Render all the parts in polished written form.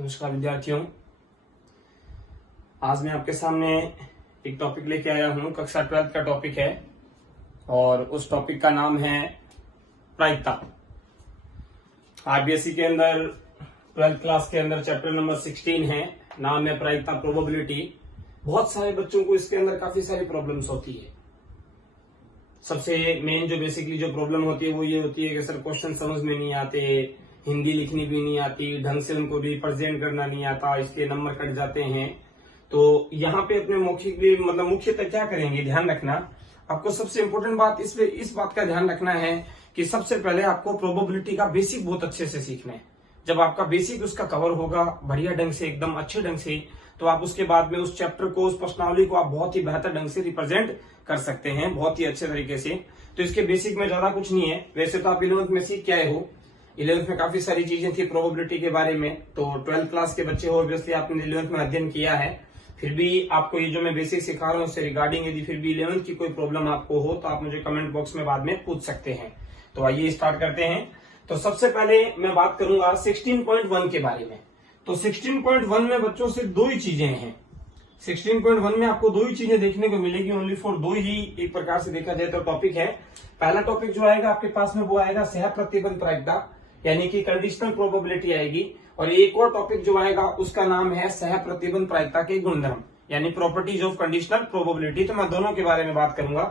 नमस्कार विद्यार्थियों, आज मैं आपके सामने एक टॉपिक लेके आया हूं। कक्षा 12 का टॉपिक है और उस टॉपिक का नाम है प्रायिकता। आरबीएसई के अंदर 12th क्लास के अंदर चैप्टर नंबर 16 है, नाम है प्रायिकता, प्रोबेबिलिटी। बहुत सारे बच्चों को इसके अंदर काफी सारी प्रॉब्लम्स होती है। सबसे मेन जो बेसिकली जो प्रॉब्लम होती है वो ये होती है कि सर क्वेश्चन समझ में नहीं आते, हिंदी लिखनी भी नहीं आती, ढंग से उनको रिप्रेजेंट करना नहीं आता, इसलिए नंबर कट जाते हैं। तो यहाँ पे अपने मौखिक भी मुख्यतः क्या करेंगे, ध्यान रखना। आपको सबसे इम्पोर्टेंट बात इस बात का ध्यान रखना है कि सबसे पहले आपको प्रोबेबिलिटी का बेसिक बहुत अच्छे से सीखना है। जब आपका बेसिक उसका कवर होगा बढ़िया ढंग से, एकदम अच्छे ढंग से, तो आप उसके बाद में उस चैप्टर को, उस प्रश्नावली को आप बहुत ही बेहतर ढंग से रिप्रेजेंट कर सकते हैं, बहुत ही अच्छे तरीके से। तो इसके बेसिक में ज्यादा कुछ नहीं है। वैसे तो आप 11th में सीख के आए हो, 11th में काफी सारी चीजें थी प्रोबेबिलिटी के बारे में, तो 12th क्लास के बच्चे हो, ऑब्वियसली आपने 11th में अध्ययन किया है। फिर भी आपको ये जो मैं बेसिक सिखा रहा हूँ उससे रिगार्डिंग यदि फिर भी 11th की कोई प्रॉब्लम आपको हो तो आप मुझे कमेंट बॉक्स में बाद में पूछ सकते हैं। तो आइए स्टार्ट करते हैं। तो सबसे पहले मैं बात करूंगा 16.1 के बारे में। तो 16.1 में बच्चों सिर्फ दो ही चीजें हैं। 16.1 में आपको दो ही चीजें देखने को मिलेगी, ओनली फॉर दो ही, एक प्रकार से देखा जाए तो टॉपिक है। पहला टॉपिक जो आएगा आपके पास में वो आएगा सह प्रतिबंध प्रायिकता, यानी कि कंडीशनल प्रोबेबिलिटी आएगी। और एक और टॉपिक जो आएगा उसका नाम है सह प्रतिबंध प्रायिकता के गुणधर्म, यानी प्रॉपर्टीज ऑफ कंडीशनल प्रोबेबिलिटी। तो मैं दोनों के बारे में बात करूंगा।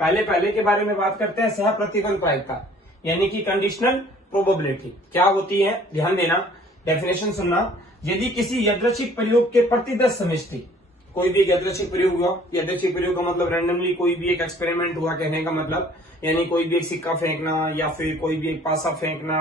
पहले के बारे में बात करते हैं सह प्रतिबंध प्रायिकता, यानी कि कंडीशनल प्रोबेबिलिटी क्या होती है, ध्यान देना, डेफिनेशन सुनना। यदि किसी यादृच्छिक प्रयोग के प्रति 10 समष्टि, कोई भी यादृच्छिक प्रयोग हुआ, यादृच्छिक प्रयोग का मतलब रैंडमली कोई भी एक एक्सपेरिमेंट हुआ, कहने का मतलब, यानी कोई भी एक सिक्का फेंकना या फिर कोई भी एक पासा फेंकना,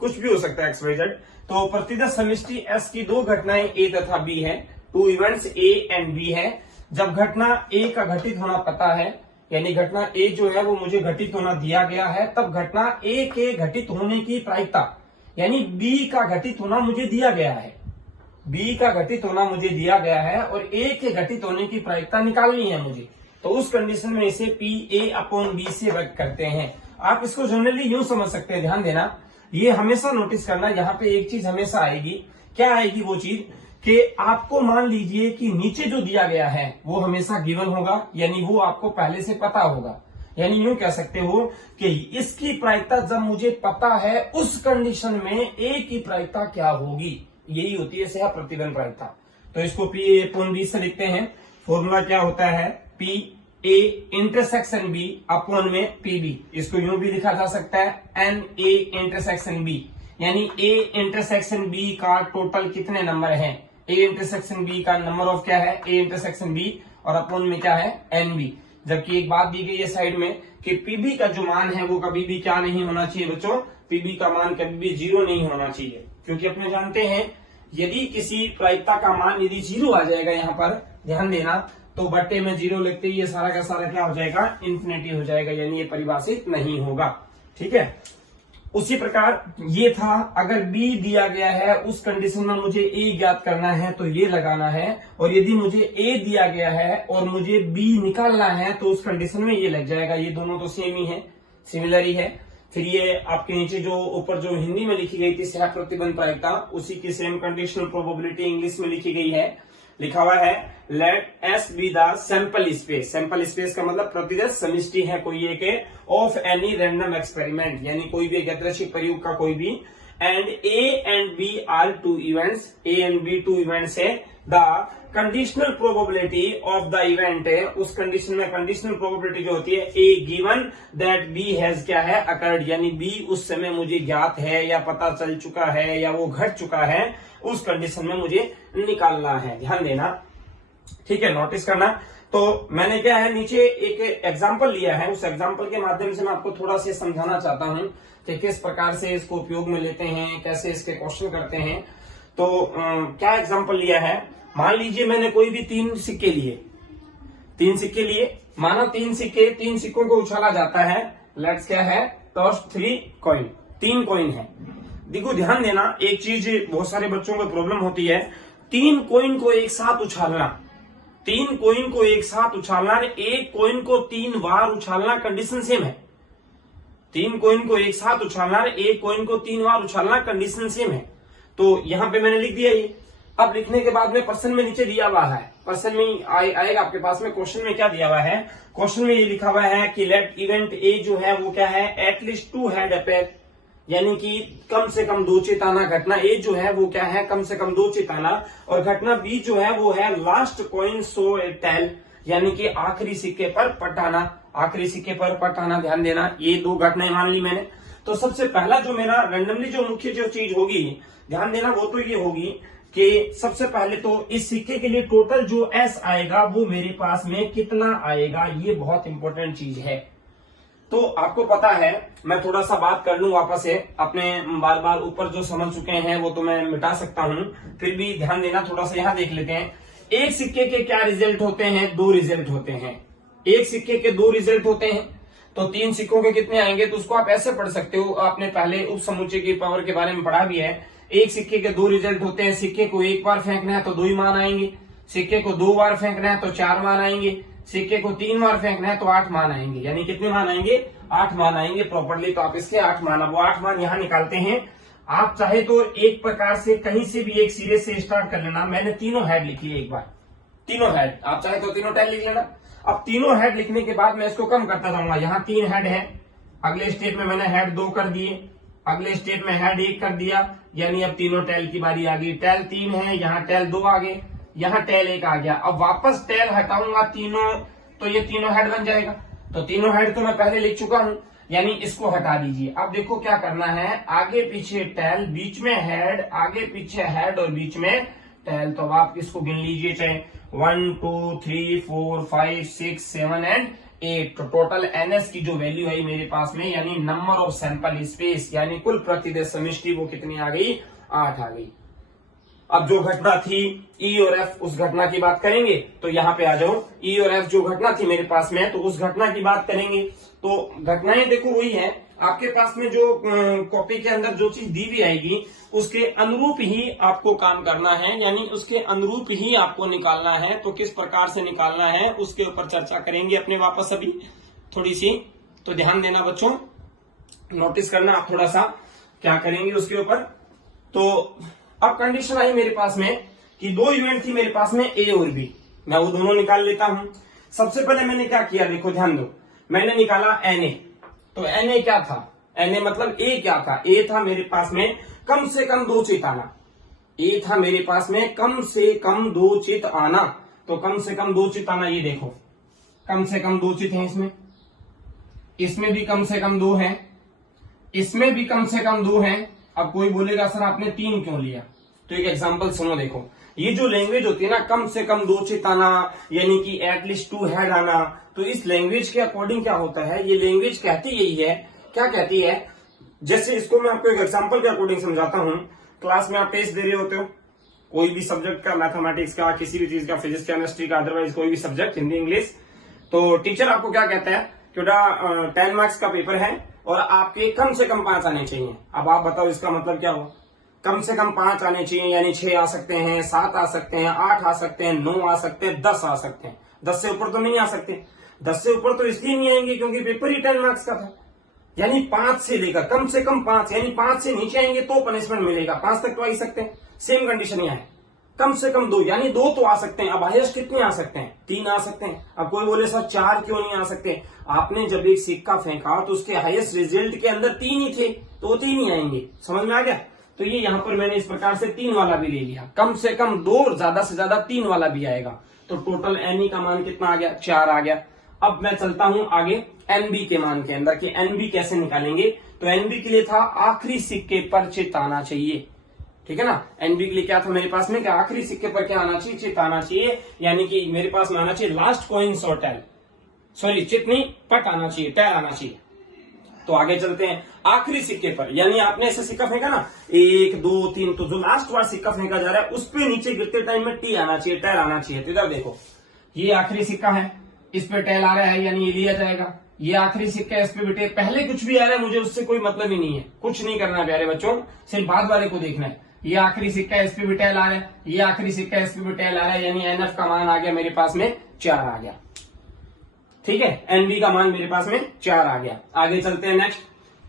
कुछ भी हो सकता है XYZ। तो प्रति 10 समष्टि S की दो घटनाएं A तथा B है, 2 इवेंट्स A एंड B है। जब घटना A का घटित होना पता है, यानी घटना A जो है वो मुझे घटित होना दिया गया है, तब घटना A के घटित होने की प्रायिकता, यानी B का घटित होना मुझे दिया गया है, B का घटित होना मुझे दिया गया है और A के घटित होने की प्रायिकता निकालनी है मुझे। तो उस कंडीशन में इसे PA/B से व्यक्त करते हैं। आप इसको जनरली यूं समझ सकते हैं, ध्यान देना, ये हमेशा नोटिस करना, यहाँ पे एक चीज हमेशा आएगी। क्या आएगी वो चीज, कि आपको मान लीजिए कि नीचे जो दिया गया है वो हमेशा गिवन होगा, यानी वो आपको पहले से पता होगा। यानी यूं कह सकते हो कि इसकी प्रायिकता जब मुझे पता है उस कंडीशन में A की प्रायिकता क्या होगी, यही होती है सह प्रतिबंध प्रायिकता। तो इसको PA/B से लिखते हैं। फॉर्मूला क्या होता है, PA इंटरसेक्शन B अपॉन में PB। इसको यूं भी लिखा जा सकता है NA इंटरसेक्शन B, यानी A इंटरसेक्शन B का टोटल कितने नंबर हैं, A इंटरसेक्शन B का नंबर ऑफ क्या है, A इंटरसेक्शन B, और अपॉन में क्या है, NB। जबकि एक बात दी गई है साइड में कि PB का जो मान है वो कभी भी क्या नहीं होना चाहिए बच्चों, PB का मान कभी भी 0 नहीं होना चाहिए। क्योंकि अपने जानते हैं यदि किसी प्रायिकता का मान यदि 0 आ जाएगा, यहाँ पर ध्यान देना, तो बट्टे में 0 लिखते ही ये सारा का सारा क्या हो जाएगा, इंफिनिटी हो जाएगा, यानी ये परिभाषित नहीं होगा। ठीक है, उसी प्रकार ये था, अगर B दिया गया है उस कंडीशन में मुझे A ज्ञात करना है तो ये लगाना है, और यदि मुझे A दिया गया है और मुझे B निकालना है तो उस कंडीशन में ये लग जाएगा। ये दोनों तो सेम ही है, सिमिलर ही है। फिर ये आपके नीचे जो ऊपर जो हिंदी में लिखी गई थी सह प्रतिबंध प्रायिकता, उसी की सेम कंडीशनल प्रोबेबिलिटी इंग्लिश में लिखी गई है। लिखा हुआ है let S be the sample space. Sample space का मतलब प्रतिशत समष्टि है कोई एक ऑफ एनी रैंडम एक्सपेरिमेंट, यानी कोई भी यादृच्छिक प्रयोग का कोई भी, and A and B are 2 events, A and B 2 events है। The conditional probability of the event है, उस कंडीशन में कंडीशनल प्रोबेबिलिटी जो होती है A given that B has क्या है, अकर्ड, यानी B उस समय मुझे ज्ञात है या पता चल चुका है या वो घट चुका है, उस कंडीशन में मुझे निकालना है। ध्यान देना, ठीक है, नोटिस करना। तो मैंने क्या है नीचे एक एग्जांपल लिया है, उस एग्जांपल के माध्यम से मैं आपको थोड़ा सा समझाना चाहता हूं कि किस प्रकार से इसको उपयोग में लेते हैं, कैसे इसके क्वेश्चन करते हैं। तो क्या एग्जांपल लिया है, मान लीजिए मैंने कोई भी 3 सिक्के लिए, 3 सिक्के लिए, माना 3 सिक्कों को उछाला जाता है। लेट्स क्या है, टॉस 3 कॉइन, 3 कॉइन है। देखो ध्यान देना, एक चीज बहुत सारे बच्चों को प्रॉब्लम होती है, 3 कॉइन को एक साथ उछालना, 3 कॉइन को एक साथ उछालना, एक कॉइन को 3 बार उछालना, कंडीशन सेम है। 3 कॉइन को एक साथ उछालना, एक कॉइन को 3 बार उछालना, कंडीशन सेम है। तो यहां पे मैंने लिख दिया ये अब लिखने के बाद में पर्सन में नीचे दिया हुआ है, पर्सन में आएगा आपके पास में। क्वेश्चन में क्या दिया हुआ है, क्वेश्चन में ये लिखा हुआ है कि लेट इवेंट ए जो है वो क्या है, एटलीस्ट 2 हैड अपेयर, यानी कि कम से कम 2 चिताना। घटना ए जो है वो क्या है, कम से कम 2 चिताना। और घटना बी जो है वो है लास्ट कॉइन सो ए टेल, यानी कि आखिरी सिक्के पर पटाना, आखिरी सिक्के पर पटाना। ध्यान देना, ये 2 घटनाएं मान ली मैंने। तो सबसे पहला जो मेरा रैंडमली जो मुख्य जो चीज होगी, ध्यान देना, वो तो ये होगी कि सबसे पहले तो इस सिक्के के लिए टोटल जो एस आएगा वो मेरे पास में कितना आएगा, ये बहुत इंपॉर्टेंट चीज है। तो आपको पता है, मैं थोड़ा सा बात कर लूं वापस से, अपने बार बार ऊपर जो समझ चुके हैं वो तो मैं मिटा सकता हूं, फिर भी ध्यान देना, थोड़ा सा यहां देख लेते हैं। एक सिक्के के क्या रिजल्ट होते हैं, 2 रिजल्ट होते हैं। एक सिक्के के 2 रिजल्ट होते हैं, तो 3 सिक्कों के कितने आएंगे, तो उसको आप ऐसे पढ़ सकते हो, आपने पहले उप समुच्चय की पावर के बारे में पढ़ा भी है। एक सिक्के के 2 रिजल्ट होते हैं, सिक्के को एक बार फेंकना है तो 2 ही मान आएंगे, सिक्के को 2 बार फेंकना है तो 4 मान आएंगे, सिक्के को 3 बार फेंकना है तो 8 मान आएंगे। यानी कितने मान आएंगे, 8 मान आएंगे प्रॉपर्ली। तो आप इसके 8 मान, वो 8 मान यहां निकालते हैं। आप चाहे तो एक प्रकार से कहीं से भी एक सिरे से स्टार्ट कर लेना। मैंने तीनों हेड लिख लिए एक बार, तीनों हेड, आप चाहे तो तीनों टेल लिख लेना। अब तीनों हेड लिखने के बाद मैं इसको कम करता जाऊंगा। यहाँ 3 हेड है, अगले स्टेप में मैंने हेड 2 कर दिए, अगले स्टेप में हेड 1 कर दिया, यानी अब तीनों टेल की बारी आ गई। टेल 3 है, यहाँ टेल 2 आ गए, यहाँ टेल 1 आ गया। अब वापस टेल हटाऊंगा तीनों, तो ये तीनों हेड बन जाएगा। तो तीनों हेड तो मैं पहले लिख चुका हूं, यानी इसको हटा दीजिए। अब देखो क्या करना है, आगे पीछे टेल, बीच में हेड, आगे पीछे हेड और बीच में टेल। तो आप इसको गिन लीजिए, चाहे 1 2 3 4 5 6 7 एंड 8। तो टोटल एनएस की जो वैल्यू है मेरे पास में, यानी नंबर ऑफ सैंपल स्पेस, यानी कुल प्रतिदेश समष्टि, वो कितनी आ गई, 8 आ गई। अब जो घटना थी ई और एफ, उस घटना की बात करेंगे। तो यहाँ पे आ जाओ, ई और एफ जो घटना थी मेरे पास में, तो उस घटना की बात करेंगे। तो घटनाएं देखो वही है, आपके पास में जो कॉपी के अंदर जो चीज दी हुई आएगी उसके अनुरूप ही आपको काम करना है, यानी उसके अनुरूप ही आपको निकालना है। तो किस प्रकार से निकालना है उसके ऊपर चर्चा करेंगे अपने वापस अभी थोड़ी सी। तो ध्यान देना बच्चों, नोटिस करना आप थोड़ा सा, क्या करेंगे उसके ऊपर। तो अब कंडीशन आई मेरे पास में कि 2 इवेंट थी मेरे पास में, ए और बी, मैं वो दोनों निकाल लेता हूं। सबसे पहले मैंने क्या किया, देखो ध्यान दो, मैंने निकाला एनए। तो एनए क्या था, एनए मतलब ए क्या था, ए था मेरे पास में कम से कम 2 चित आना। ए था मेरे पास में कम से कम 2 चित आना। तो कम से कम 2 चित आना, ये देखो कम से कम 2 चित है इसमें, इसमें भी कम से कम 2 है, इसमें भी कम से कम 2 है। अब कोई बोलेगा सर आपने 3 क्यों लिया, तो एक एग्जांपल सुनो। देखो ये जो लैंग्वेज होती है ना, कम से कम 2 चित आना, यानी कि एटलीस्ट 2 हेड आना, तो इस लैंग्वेज के अकॉर्डिंग क्या होता है, ये लैंग्वेज कहती यही है, क्या कहती है, जैसे इसको मैं आपको एक एग्जांपल के अकॉर्डिंग समझाता हूं। क्लास में आप टेस्ट दे रहे होते हो, कोई भी सब्जेक्ट का, मैथमेटिक्स का, किसी भी चीज का, फिजिक्स केमिस्ट्री का, अदरवाइज कोई भी सब्जेक्ट, हिंदी इंग्लिश, तो टीचर आपको क्या कहता है कि बेटा 10 मार्क्स का पेपर है और आपके कम से कम 5 आने चाहिए। अब आप बताओ इसका मतलब क्या हुआ, कम से कम 5 आने चाहिए, यानी 6 आ सकते हैं, 7 आ सकते हैं, 8 आ सकते हैं, 9 आ सकते हैं, 10 आ सकते हैं। 10 से ऊपर तो नहीं आ सकते। 10 से ऊपर तो इसलिए नहीं आएंगे क्योंकि पेपर ही 10 मार्क्स का था। यानी 5 से लेकर कम से कम 5, यानी 5 से नीचे आएंगे तो पनिशमेंट मिलेगा, 5 तक तो आ ही सकते हैं। सेम कंडीशन यहाँ है, कम से कम 2, यानी 2 तो आ सकते हैं। अब हाईएस्ट कितने आ सकते हैं, 3 आ सकते हैं। अब कोई बोले सर 4 क्यों नहीं आ सकते, आपने जब एक सिक्का फेंका तो उसके हाईएस्ट रिजल्ट के अंदर 3 ही थे, तो वो 3 ही आएंगे, समझ में आ गया। तो ये यहाँ पर मैंने इस प्रकार से 3 वाला भी ले लिया, कम से कम 2, ज्यादा से ज्यादा 3 वाला भी आएगा। तो टोटल एनई का मान कितना आ गया, 4 आ गया। अब मैं चलता हूं आगे एनबी के मान के अंदर कि एनबी कैसे निकालेंगे। तो एनबी के लिए था आखिरी सिक्के पर चित आना चाहिए, ठीक है ना। एनबी के लिए क्या था मेरे पास में, कि आखिरी सिक्के पर क्या आना चाहिए, चित आना चाहिए, यानी कि मेरे पास में आना चाहिए लास्ट कॉइन्स और टेल, सॉरी चित नहीं, पट आना चाहिए, टेल आना चाहिए। तो आगे चलते हैं आखिरी सिक्के पर, यानी आपने ऐसे सिक्का फेंका ना 1 2 3, तो जो लास्ट बार सिक्का फेंका जा रहा है उस पे नीचे गिरते टाइम में टी आना चाहिए, टेल आना चाहिए। तो इधर देखो ये आखिरी सिक्का है, इस पे टेल आ रहा है, यानी ये लिया जाएगा। ये आखिरी सिक्का है, इस पे भी टेल, पहले कुछ भी आ रहा है मुझे उससे कोई मतलब ही नहीं है, कुछ नहीं करना है प्यारे बच्चों, सिर्फ बाद वाले को देखना है। ये आखिरी सिक्का है, इस पे भी टेल आ रहा है, ये आखिरी सिक्का है, इस पे भी टेल आ रहा है, यानी एनएफ का मान आ गया मेरे पास में 4 आ गया, ठीक है। एनबी का मान मेरे पास में 4 आ गया। आगे चलते हैं नेक्स्ट।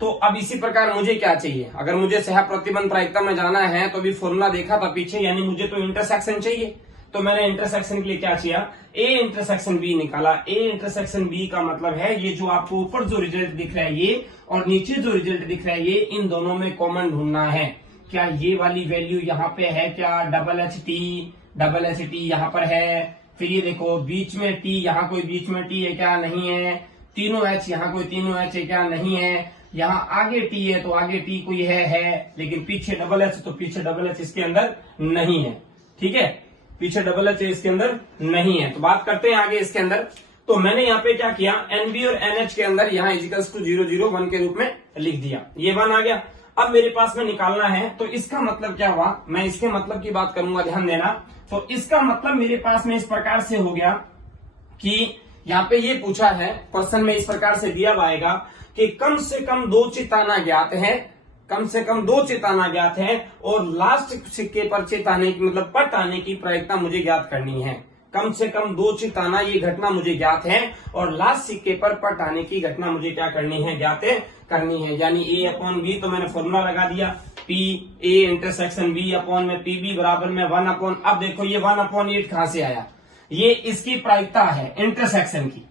तो अब इसी प्रकार मुझे क्या चाहिए, अगर मुझे सह प्रतिबंध प्रायिकता में जाना है तो अभी फॉर्मूला देखा था पीछे, यानी मुझे तो इंटरसेक्शन चाहिए। तो मैंने इंटरसेक्शन के लिए क्या किया, ए इंटरसेक्शन बी निकाला। ए इंटरसेक्शन बी का मतलब है ये जो आपको ऊपर जो रिजल्ट दिख रहा है ये और नीचे जो रिजल्ट दिख रहा है ये, इन दोनों में कॉमन ढूंढना है। क्या ये वाली वैल्यू यहाँ पे है क्या, डबल एच टी यहाँ पर है, फिर ये देखो बीच में टी, यहाँ कोई बीच में टी है क्या, नहीं है। तीनों एच, यहाँ कोई तीनों एच है क्या, नहीं है। यहाँ आगे टी है तो आगे टी कोई है, लेकिन पीछे डबल एच, तो पीछे डबल एच इसके अंदर नहीं है। ठीक है, पीछे डबल एच इसके अंदर नहीं है। तो बात करते हैं आगे इसके अंदर। तो मैंने यहाँ पे क्या किया, एनबी और एनएच के अंदर यहाँ इजिकल्स टू 001 के रूप में लिख दिया, ये 1 आ गया। अब मेरे पास में निकालना है, तो इसका मतलब क्या हुआ, मैं इसके मतलब की बात करूंगा, ध्यान देना। तो इसका मतलब मेरे पास में इस प्रकार से हो गया कि यहाँ पे ये पूछा है क्वेश्चन में, इस प्रकार से दिया हुआ आएगा कि कम से कम 2 चिताना ज्ञात है, कम से कम 2 चिताना ज्ञात है और लास्ट सिक्के पर चिताने की मतलब पट आने की प्रायिकता मुझे ज्ञात करनी है। कम से कम 2 चिताना ये घटना मुझे ज्ञात है और लास्ट सिक्के पर पट आने की घटना मुझे क्या करनी है, ज्ञात करनी है। यानी ए अपॉन बी, तो मैंने फॉर्मूला लगा दिया, P A intersection B upon में पी बी बराबर में 1 अपॉन, अब देखो ये 1/8 कहां से आया, ये इसकी प्रायिकता है इंटरसेक्शन की।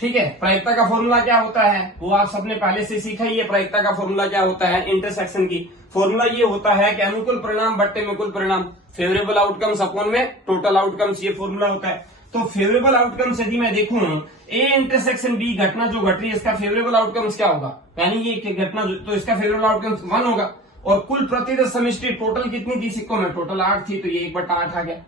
ठीक है, प्रायिकता का फॉर्मूला क्या होता है वो आप सबने पहले से सीखा ही है। प्रायिकता का फॉर्मूला क्या होता है इंटरसेक्शन की, फॉर्मूला ये होता है कि अनुकूल परिणाम बट्टे में कुल परिणाम, फेवरेबल आउटकम्स अपॉन में टोटल आउटकम्स, ये फॉर्मूला होता है। तो फेवरेबल आउटकम्स यदि मैं देखूं, ए इंटरसेक्शन बी घटना जो घट रही है इसका फेवरेबल आउटकम्स क्या होगा, यानी ये घटना तो इसका फेवरेबल आउटकम्स 1 होगा। और कुल प्रतिदर्श समष्टि टोटल कितनी थी सिक्कों में, टोटल 8 थी, तो ये 1/8 आ गया।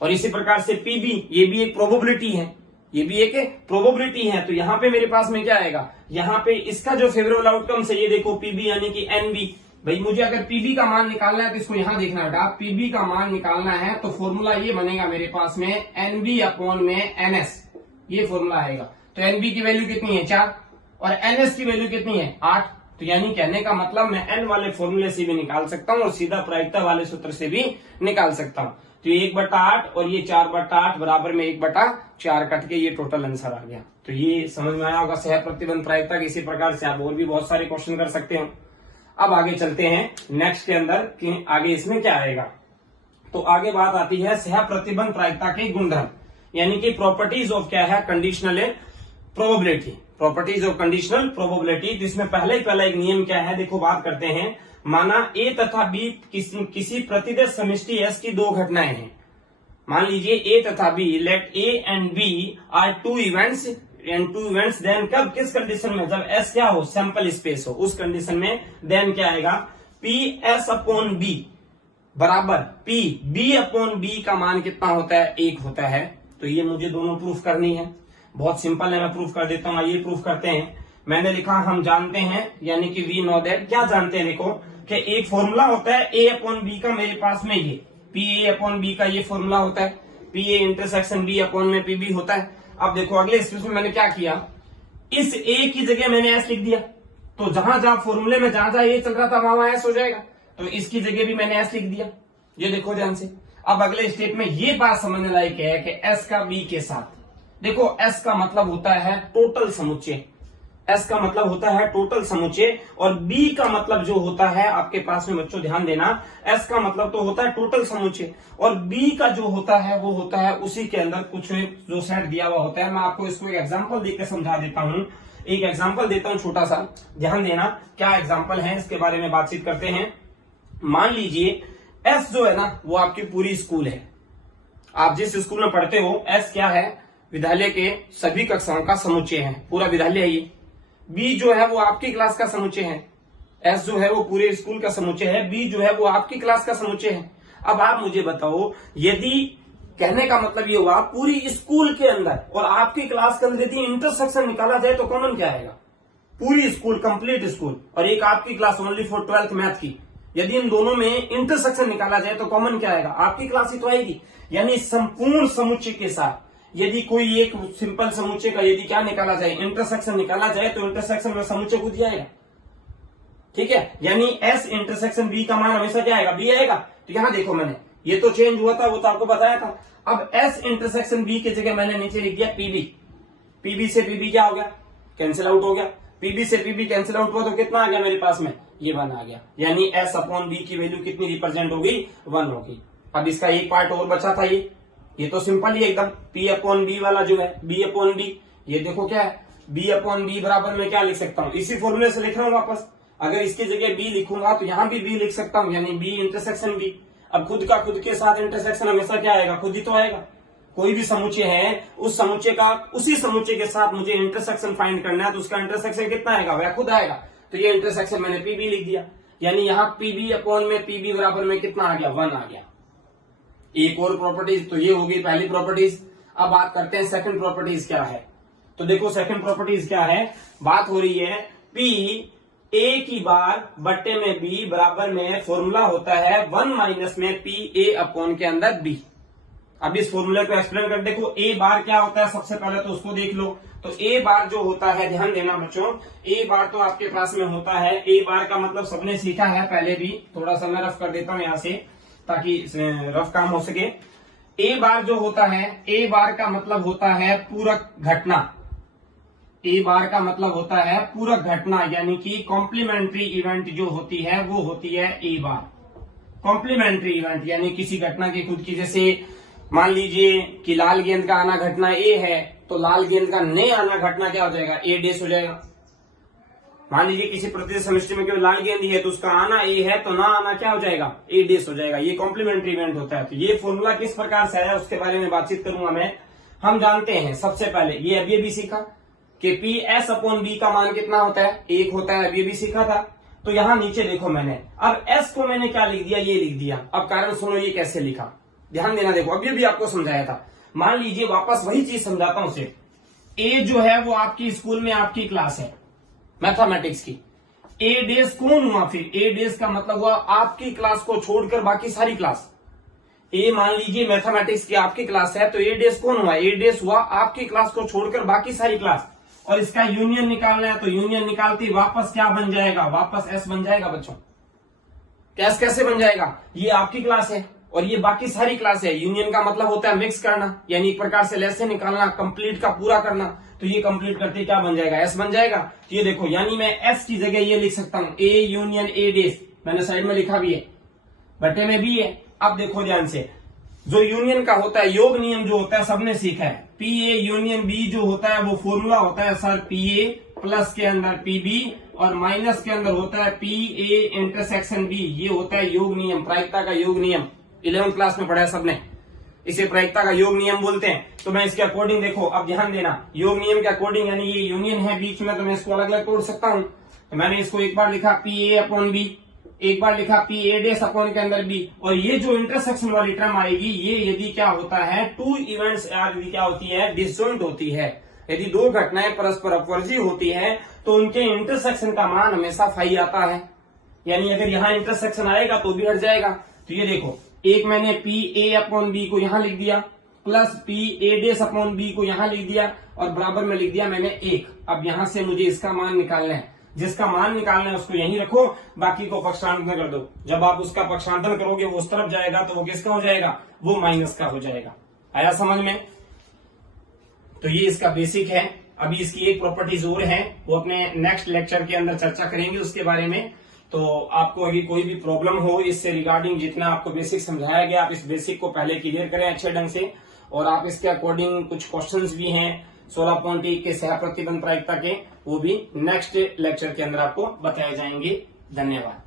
और इसी प्रकार से पीबी, ये भी एक प्रोबेबिलिटी है, ये भी एक प्रोबेबिलिटी है। तो यहाँ पे मेरे पास में क्या आएगा, यहाँ पे इसका जो फेवरेबल आउटकम है ये देखो पीबी यानी कि एनबी। भाई मुझे अगर पीबी का मान निकालना है तो इसको यहाँ देखना बेटा, पीबी का मान निकालना है तो फॉर्मूला ये बनेगा मेरे पास में एनबी अपॉन में एनएस, ये फॉर्मूला आएगा। तो एनबी की वैल्यू कितनी है 4 और एनएस की वैल्यू कितनी है 8। तो यानी कहने का मतलब मैं एन वाले फॉर्मूले से भी निकाल सकता हूँ और सीधा प्रायिकता वाले सूत्र से भी निकाल सकता हूँ। तो ये 1/8 और ये 4/8 बराबर में 1/4 कट के ये टोटल आंसर आ गया। तो ये समझ में आया होगा सह प्रतिबंध प्रायिकता की। इसी प्रकार से आप और भी बहुत सारे क्वेश्चन कर सकते हो। अब आगे चलते हैं नेक्स्ट के अंदर कि आगे इसमें क्या आएगा। तो आगे बात आती है सह प्रतिबंध प्रायिकता के गुणधर्म, यानी कि प्रॉपर्टीज ऑफ क्या है conditional probability, properties of conditional probability. तो इसमें पहला एक नियम क्या है, देखो बात करते हैं। माना ए तथा बी किसी प्रतिदर्श समष्टि एस की 2 घटनाएं हैं। मान लीजिए ए तथा B, let A and B are 2 events and 2 events, then कब किस कंडीशन में, जब एस क्या हो सैंपल स्पेस हो, उस कंडीशन में देन क्या आएगा पी एस अपॉन बी बराबर पी बी अपॉन बी का मान कितना होता है 1 होता है। तो ये मुझे दोनों प्रूफ करनी है, बहुत सिंपल है, मैं प्रूफ कर देता हूं। आइए प्रूफ करते हैं। मैंने लिखा हम जानते हैं, यानी कि वी नो दैट, क्या जानते हैं देखो कि एक फॉर्मूला होता है ए अपॉन बी का, मेरे पास में ये पी ए अपॉन बी का ये फॉर्मूला होता है, P A intersection B upon में पी बी होता है। अब देखो अगले स्टेप में मैंने क्या किया, इस ए की जगह मैंने एस लिख दिया। तो जहां जहां फॉर्मूले में जहां ए चल रहा था वहां एस हो जाएगा, तो इसकी जगह भी मैंने एस लिख दिया। ये देखो ध्यान से। अब अगले स्टेप में ये बात समझने लायक है कि एस का बी के साथ, देखो एस का मतलब होता है टोटल समुच्चय, एस का मतलब होता है टोटल समुच्चय और बी का मतलब जो होता है, आपके पास में बच्चों ध्यान देना, एस का मतलब तो होता है टोटल समुच्चय और बी का जो होता है वो होता है उसी के अंदर कुछ जो सेट दिया हुआ होता है। मैं आपको इसको एक एग्जांपल देकर समझा देता हूं, एक एग्जांपल देता हूं छोटा सा, ध्यान देना क्या एग्जांपल है इसके बारे में बातचीत करते हैं। मान लीजिए एस जो है ना वो आपकी पूरी स्कूल है, आप जिस स्कूल में पढ़ते हो, एस क्या है विद्यालय के सभी कक्षाओं का समुच्चय है, पूरा विद्यालय है ये। बी जो है वो आपकी क्लास का समुच्चय है, एस जो है वो पूरे स्कूल का समुच्चय है, बी जो है वो आपकी क्लास का समुच्चय है। अब आप मुझे बताओ, यदि कहने का मतलब ये हुआ पूरी स्कूल के अंदर और आपकी क्लास के अंदर यदि इंटरसेक्शन निकाला जाए तो कॉमन क्या आएगा, पूरी स्कूल कंप्लीट स्कूल और एक आपकी class only for 12th math की, यदि इन दोनों में इंटरसेक्शन निकाला जाए तो कॉमन क्या आएगा, आपकी क्लास ही तो आएगी। यानी संपूर्ण समुच्चय के साथ यदि कोई एक सिंपल समुच्चय का यदि क्या निकाला जाए, इंटरसेक्शन निकाला जाए, तो इंटरसेक्शन में समुच्चय कूद जाएगा। ठीक है, यानी एस इंटरसेक्शन बी का मान हमेशा क्या आएगा, बी आएगा। तो यहां देखो मैंने ये तो चेंज हुआ था, वो तो आपको बताया था। अब एस इंटरसेक्शन बी की जगह मैंने नीचे लिख दिया पीबी, पीबी से पीबी क्या हो गया, कैंसिल आउट हो गया। पीबी से पीबी कैंसिल आउट हुआ तो कितना आ गया मेरे पास में, ये 1 आ गया। यानी एस अपॉन बी की वैल्यू कितनी रिप्रेजेंट होगी, 1 होगी। अब इसका एक पार्ट और बचा था, ये तो सिंपल ही एकदम, पी अपॉन बी वाला जो है, बी अपॉन बी, ये देखो क्या है, बी अपॉन बी बराबर में क्या लिख सकता हूँ, इसी फॉर्मूले से लिख रहा हूँ वापस। अगर इसकी जगह बी लिखूंगा तो यहाँ भी बी लिख सकता हूँ, यानी बी इंटरसेक्शन बी। अब खुद का खुद के साथ इंटरसेक्शन हमेशा क्या आएगा, खुद ही तो आएगा। कोई भी समुच्चय है, उस समुच्चय का उसी समुच्चय के साथ मुझे इंटरसेक्शन फाइंड करना है, तो उसका इंटरसेक्शन कितना आएगा, वह खुद आएगा। तो ये इंटरसेक्शन मैंने पीबी लिख दिया, यानी यहाँ पीबी अपॉन में पीबी बराबर में कितना आ गया, 1 आ गया। एक और प्रॉपर्टीज, तो ये होगी पहली प्रॉपर्टीज। अब बात करते हैं सेकंड प्रॉपर्टीज क्या है। तो देखो सेकंड प्रॉपर्टीज क्या है, बात हो रही है पी ए की बार बट्टे में बी बराबर में फॉर्मूला होता है 1 माइनस में पी ए अपॉन के अंदर बी। अब इस फॉर्मूले को एक्सप्लेन कर देखो, ए बार क्या होता है सबसे पहले तो उसको देख लो। तो ए बार जो होता है, ध्यान देना बच्चों, ए बार तो आपके पास में होता है, ए बार का मतलब सबने सीखा है पहले भी, थोड़ा सा मैं रफ कर देता हूं यहां से ताकि रफ काम हो सके। ए बार जो होता है, ए बार का मतलब होता है पूरक घटना। ए बार का मतलब होता है पूरक घटना, यानी कि कॉम्प्लीमेंट्री इवेंट जो होती है वो होती है ए बार। कॉम्प्लीमेंट्री इवेंट यानी किसी घटना की खुद की, जैसे मान लीजिए कि लाल गेंद का आना घटना ए है, तो लाल गेंद का नहीं आना घटना क्या हो जाएगा, ए डेस हो जाएगा। मान लीजिए किसी प्रतिशत सेमेस्टर में केवल लाल गेंद ही है, तो उसका आना ए है, तो ना आना क्या हो जाएगा, ए डेस हो जाएगा। ये कॉम्प्लीमेंट्री इवेंट होता है। तो ये फॉर्मूला किस प्रकार से है उसके बारे में बातचीत करूंगा मैं। हम जानते हैं सबसे पहले, ये अभी भी सीखा कि पी एस अपॉन बी का मान कितना होता है, 1 होता है, अभी भी सीखा था। तो यहां नीचे देखो मैंने, अब एस को मैंने क्या लिख दिया, ये लिख दिया। अब कारण सुनो ये कैसे लिखा, ध्यान देना। देखो अभी भी आपको समझाया था, मान लीजिए वापस वही चीज समझाता हूं सिर्फ। ए जो है वो आपकी स्कूल में आपकी क्लास है मैथमेटिक्स की। ए डेज कौन हुआ, फिर ए डेज का मतलब हुआ आपकी क्लास को छोड़कर बाकी सारी क्लास। ए मान लीजिए मैथमेटिक्स की आपकी क्लास है, तो ए डेज कौन हुआ, ए डेज हुआ आपकी क्लास को छोड़कर बाकी सारी क्लास। और इसका यूनियन निकालना है, तो यूनियन निकालती वापस क्या बन जाएगा, वापस एस बन जाएगा बच्चों। एस कैसे बन जाएगा, ये आपकी क्लास है और ये बाकी सारी क्लास है। यूनियन का मतलब होता है मिक्स करना, यानी एक प्रकार से लेस से निकालना, कंप्लीट का पूरा करना। तो ये कंप्लीट करते क्या बन जाएगा, एस बन जाएगा। तो ये देखो, यानी मैं एस की जगह ये लिख सकता हूं, ए यूनियन ए डेस, मैंने साइड में लिखा भी है, बटे में भी है। अब देखो ध्यान से, जो यूनियन का होता है, योग नियम जो होता है सबने सीखा है, पी ए यूनियन बी जो होता है वो फॉर्मूला होता है सर पी ए प्लस के अंदर पी बी और माइनस के अंदर होता है पी ए इंटरसेक्शन बी। ये होता है योग नियम, प्रायिकता का योग नियम। 11th क्लास में पढ़ा है सबने, इसे प्रायिकता का योग नियम बोलते हैं। तो मैं इसके अकॉर्डिंग देखो, अब ध्यान देना, योग नियम के अकॉर्डिंग, यानी ये यूनियन है बीच में, तो मैं इसको अलग अलग तोड़ सकता हूं। तो मैंने इसको एक बार लिखा पी ए अपॉन बी, एक बार लिखा पी ए डेस अपॉन के अंदर बी। और ये जो इंटरसेक्शन वाली टर्म आएगी, ये यदि क्या होता है, 2 इवेंट्स यदि क्या होती है, डिसजॉइंट होती है। यदि 2 घटनाएं परस्पर अपवर्जी होती है तो उनके इंटरसेक्शन का मान हमेशा फाई आता है। यानी अगर यहाँ इंटरसेक्शन आएगा तो भी हट जाएगा। तो ये देखो, एक मैंने पी ए अपॉन बी को यहां लिख दिया, plus P A dash upon B को यहां लिख दिया और बराबर में लिख दिया मैंने 1। अब यहां से मुझे इसका मान निकालना है, जिसका मान निकालना है उसको यहीं रखो, बाकी को पक्षांतरण कर दो। जब आप उसका पक्षांतरण करोगे वो उस तरफ जाएगा, तो वो किसका हो जाएगा, वो माइनस का हो जाएगा। आया समझ में। तो ये इसका बेसिक है। अभी इसकी एक प्रॉपर्टीज और है, वो अपने नेक्स्ट लेक्चर के अंदर चर्चा करेंगे उसके बारे में। तो आपको अगर कोई भी प्रॉब्लम हो इससे रिगार्डिंग, जितना आपको बेसिक समझाया गया, आप इस बेसिक को पहले क्लियर करें अच्छे ढंग से। और आप इसके अकॉर्डिंग कुछ क्वेश्चंस भी हैं 16.1 के सह प्रतिबंध प्रायिकता के, वो भी नेक्स्ट लेक्चर के अंदर आपको बताए जाएंगे। धन्यवाद।